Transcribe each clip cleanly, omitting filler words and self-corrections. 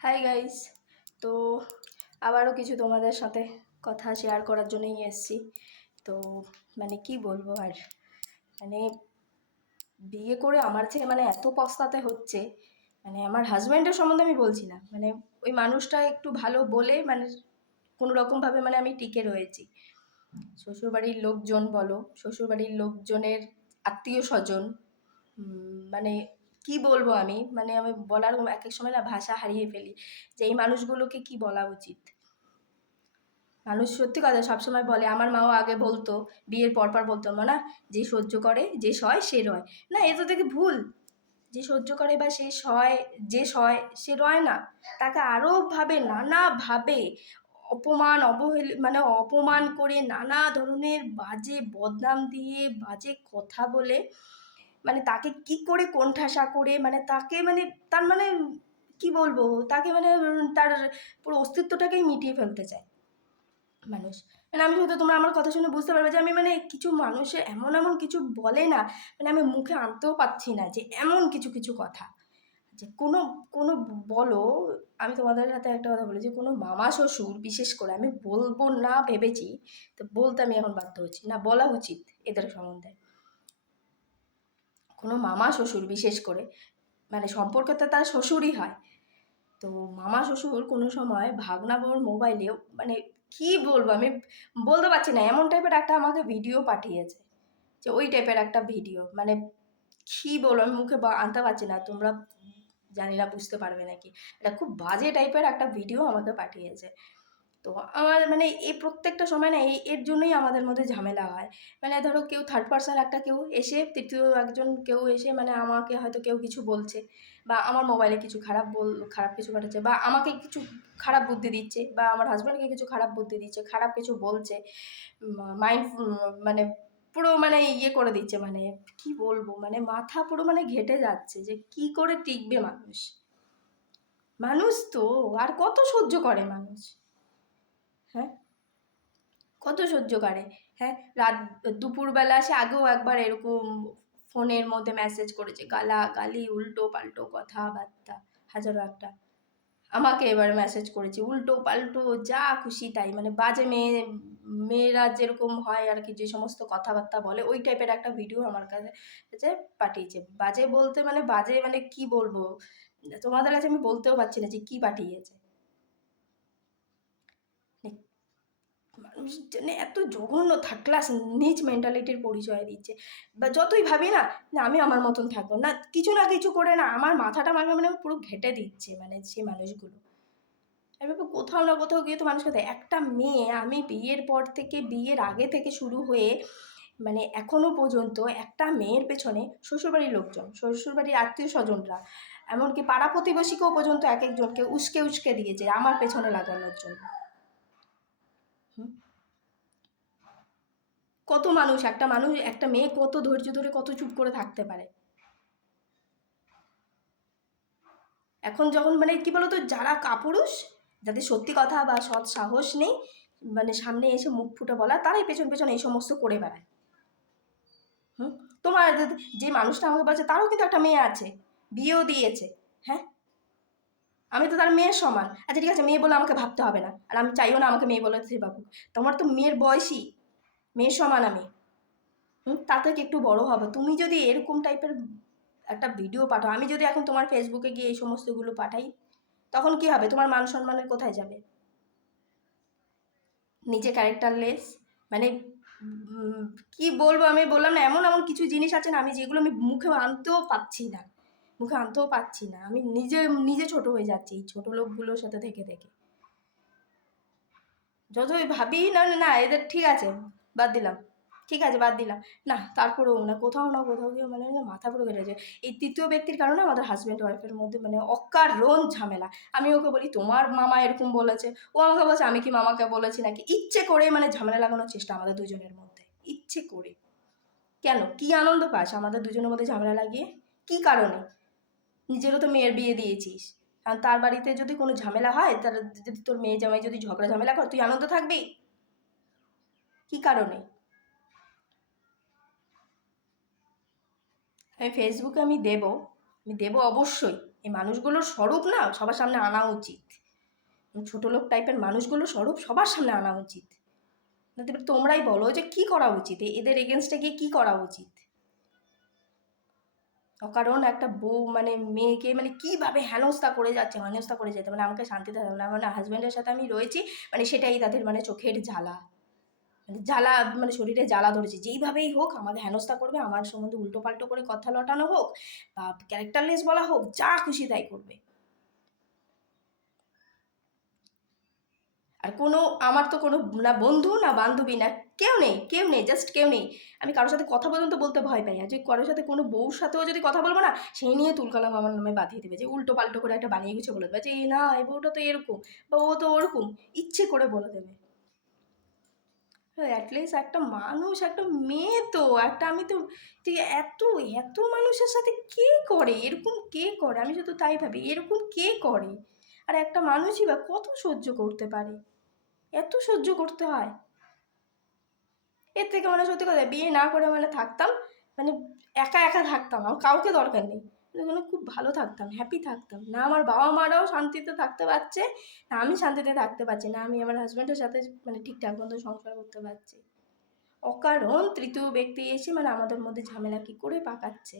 Hi guys. তো আবারও কিছু তোমাদের সাথে কথা শেয়ার করার জন্যই এসেছি। তো কি বলবো আর, মানে বিয়ে করে আমার যে এত পস্তাতে হচ্ছে। আমার হাজব্যান্ডের সম্বন্ধে আমি বলছি না, ওই মানুষটা একটু ভালো বলে কোনো রকমভাবে আমি টিকে রয়েছি। শ্বশুরবাড়ির লোকজন বলো, শ্বশুরবাড়ির লোকজনের আত্মীয় স্বজন, মানে কি বলবো আমি বলার এক এক সময় না ভাষা হারিয়ে ফেলি যে এই মানুষগুলোকে কি বলা উচিত। মানুষ সত্যি কথা সবসময় বলে, আমার মাও আগে বলতো, বিয়ের পরপর বলতো, না যে সহ্য করে যে সয় সে রয়। না, এ তো দেখে ভুল। যে সহ্য করে বা সে সয়, যে সয় সে রয় না, তাকে আরও ভাবে নানাভাবে অপমান অপমান করে নানা ধরনের বাজে বদনাম দিয়ে বাজে কথা বলে তাকে কি করে কোণঠাসা করে তাকে তার কি বলবো, তাকে তার পুরো অস্তিত্বটাকেই মিটিয়ে ফেলতে চায় মানুষ। আমি হয়তো তোমরা আমার কথা শুনে বুঝতে পারবে যে আমি কিছু মানুষের এমন এমন কিছু বলে না, আমি মুখে আনতেও পারছি না যে এমন কিছু কিছু কথা যে কোনো কোনো বলো। আমি তোমাদের সাথে একটা কথা বলি যে কোনো মামা শ্বশুর বিশেষ করে আমি বলবো না ভেবেছি, তো বলতে আমি এখন বাধ্য হচ্ছি, না বলা উচিত এদের সম্বন্ধে। কোনো মামা শ্বশুর বিশেষ করে সম্পর্কে তো তার শ্বশুরই হয়। তো মামা শ্বশুর কোনো সময় ভাগনা বউর মোবাইলেও কি বলবো, আমি বলতে পারছি না, এমন টাইপের একটা আমাকে ভিডিও পাঠিয়েছে যে ওই টাইপের একটা ভিডিও, কি বলবো আমি মুখে আনতে পারছি না, তোমরা জানি না বুঝতে পারবে নাকি। এটা খুব বাজে টাইপের একটা ভিডিও আমাকে পাঠিয়েছে। তো আমার এই প্রত্যেকটা সময় না এর জন্যই আমাদের মধ্যে ঝামেলা হয়। ধরো কেউ থার্ড পার্সন একটা কেউ এসে, তৃতীয় একজন কেউ এসে আমাকে হয়তো কেউ কিছু বলছে, বা আমার মোবাইলে কিছু খারাপ কিছু ঘটেছে, বা আমাকে কিছু খারাপ বুদ্ধি দিচ্ছে, বা আমার হাজব্যান্ডকে কিছু খারাপ বুদ্ধি দিচ্ছে, খারাপ কিছু বলছে, মাইন্ড পুরো ইয়ে করে দিচ্ছে, কি বলবো, মাথা পুরো ঘেটে যাচ্ছে যে কি করে টিকবে মানুষ। মানুষ তো আর কত সহ্য করে মানুষ, হ্যাঁ কত সহ্য করে। হ্যাঁ, রাত দুপুরবেলা সে আগেও একবার এরকম ফোনের মধ্যে মেসেজ করেছে, গালাগালি উল্টো পাল্টো কথাবার্তা হাজারো একটা। আমাকে এবার মেসেজ করেছে উল্টো পাল্টো যা খুশি তাই, বাজে মেয়েরা যেরকম হয় আর কি, যে সমস্ত কথাবার্তা বলে ওই টাইপের একটা ভিডিও আমার কাছে পাঠিয়েছে। বাজে বলতে বাজে কি বলবো, তোমাদের কাছে আমি বলতেও পারছি না যে কি পাঠিয়েছে। মানুষ এত জঘন্য থার্ড ক্লাস নিচ মেন্টালিটির পরিচয় দিচ্ছে। বা যতই ভাবি না যে আমি আমার মতন থাকবো না, কিছু না কিছু করে না আমার মাথাটা পুরো ঘেটে দিচ্ছে সেই মানুষগুলো। এভাবে কোথাও না কোথাও গিয়ে তো মানুষকে দেয় একটা মেয়ে, আমি বিয়ের পর থেকে, বিয়ের আগে থেকে শুরু হয়ে এখনো পর্যন্ত একটা মেয়ের পেছনে শ্বশুরবাড়ির লোকজন, শ্বশুরবাড়ির আত্মীয় স্বজনরা, এমনকি পাড়া প্রতিবেশীকেও পর্যন্ত এক একজনকে উস্কে উস্কে দিয়েছে আমার পেছনে লাগানোর জন্য। কত মানুষ, একটা মেয়ে কত ধৈর্য ধরে কত চুপ করে থাকতে পারে। এখন যখন কি বলতো, যারা কাপুরুষ, যাদের সত্যি কথা বা সৎ সাহস নেই সামনে এসে মুখ ফুটে বলা, তারাই পেছন পেছন এই সমস্ত করে বেড়ায়। তোমার যে মানুষটা আমাকে বলছে তারও কিন্তু একটা মেয়ে আছে, বিয়েও দিয়েছে। হ্যাঁ, আমি তো তার মেয়ের সমান। আচ্ছা ঠিক আছে, মেয়ে বলে আমাকে ভাবতে হবে না, আর আমি চাইও না আমাকে মেয়ে বলে বাবু। তোমার তো মেয়ের বয়সী, মেয়ের সমান আমি। তার থেকে একটু বড় হবে। তুমি যদি এরকম টাইপের একটা ভিডিও পাঠাও, আমি যদি এখন তোমার ফেসবুকে গিয়ে এই সমস্তগুলো পাঠাই, তখন কি হবে? তোমার মান সম্মানের কোথায় যাবে? নিজে ক্যারেক্টারলেস, মানে কি বলবো, আমি বললাম না, এমন এমন কিছু জিনিস আছে না আমি যেগুলো আমি মুখে আনতেও পাচ্ছি না, মুখে আনতেও পাচ্ছি না। আমি নিজে নিজে ছোট হয়ে যাচ্ছি এই ছোট লোকগুলোর সাথে থেকে থেকে। যতই ভাবি না না এদের ঠিক আছে বাদ দিলাম, ঠিক আছে বাদ দিলাম, না তারপরেও না কোথাও গিয়ে না মাথা পুরো কেটে যায়। এই তৃতীয় ব্যক্তির কারণে আমাদের হাজব্যান্ড ওয়াইফের মধ্যে অকারণ ঝামেলা। আমি ওকে বলি তোমার মামা এরকম বলেছে, ও আমাকে বলছে আমি কি মামাকে বলেছি নাকি। ইচ্ছে করে ঝামেলা লাগানোর চেষ্টা আমাদের দুজনের মধ্যে, ইচ্ছে করে। কেন, কি আনন্দ পাস আমাদের দুজনের মধ্যে ঝামেলা লাগিয়ে? কি কারণে? নিজেরও তো মেয়ের বিয়ে দিয়েছিস, কারণ তার বাড়িতে যদি কোনো ঝামেলা হয়, তার যদি তোর মেয়ে জামাই যদি ঝগড়া ঝামেলা করে, তুই আনন্দ থাকবি? কি কারণে? আমি ফেসবুকে আমি দেবো অবশ্যই, এই মানুষগুলোর স্বরূপ না সবার সামনে আনা উচিত। ছোট লোক টাইপের মানুষগুলোর স্বরূপ সবার সামনে আনা উচিত। তোমরাই বলো যে কি করা উচিত, এদের এগেনস্টে গিয়ে কি করা উচিত। অকারণ একটা বউ মানে মেয়েকে মানে কীভাবে হেনস্থা করে যাচ্ছে, হেনস্থা করে যেতে, মানে আমাকে শান্তিতে না, মানে হাজব্যান্ডের সাথে আমি রয়েছি মানে সেটাই তাদের মানে চোখের জ্বালা, মানে জ্বালা, মানে শরীরে জ্বালা ধরেছে। যেইভাবেই হোক আমাকে হেনস্থা করবে, আমার সম্বন্ধে উল্টো পাল্টো করে কথা লটানো হোক বা ক্যারেক্টারলেস বলা হোক, যা খুশি তাই করবে। আর কোনো আমার তো কোনো না বন্ধু না বান্ধবী না কেউ নেই, কেউ নেই, জাস্ট কেউ নেই। আমি কারোর সাথে কথা পর্যন্ত বলতে ভয় পাই। আর যদি কারোর সাথে কোনো বউর সাথেও যদি কথা বলবো না, সেই নিয়ে তুলকালাম আমার নামে বাঁধিয়ে দেবে, যে উল্টো পাল্টো করে একটা বানিয়ে গুছিয়ে বলে দেবে যে না এই বউটা তো এরকম বা ও তো ওরকম, ইচ্ছে করে বলে দেবে। অ্যাটলিস্ট একটা মানুষ, একটা মেয়ে তো একটা, আমি তো তুই এত এত মানুষের সাথে কে করে এরকম, কে করে? আমি শুধু তাই ভাবি এরকম কে করে। আর একটা মানুষই বা কত সহ্য করতে পারে, এত সহ্য করতে হয়। এর থেকে মানে সত্যি কথা বিয়ে না করে মানে থাকতাম, মানে একা একা থাকতাম, আমার কাউকে দরকার নেই, মানে খুব ভালো থাকতাম, হ্যাপি থাকতাম। না আমার বাবা মারাও শান্তিতে থাকতে পারছে, না আমি শান্তিতে থাকতে পারছি, না আমি আমার হাজব্যান্ডের সাথে মানে ঠিকঠাক মতো সংসার করতে পারছি। অকারণ তৃতীয় ব্যক্তি এসে মানে আমাদের মধ্যে ঝামেলা কি করে পাকাচ্ছে।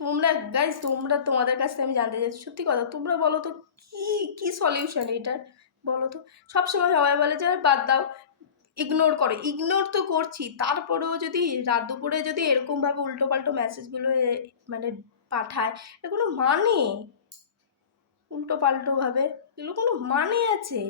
তোমরা গাইজ, তোমরা তোমাদের কাছ থেকে আমি জানতে চাইছি সত্যি কথা, তোমরা বলো তো কি কি সলিউশন এটার, বলো তো। সবসময় সবাই বলে যে বাদ দাও, ইগনোর করে, ইগনোর তো করছি, তারপরেও যদি রাত দুপুরে যদি এরকমভাবে উল্টো পাল্টো মেসেজগুলো মানে পাঠায়, এটা কোনো মানে, উল্টো পাল্টোভাবে এগুলো কোনো মানে আছে?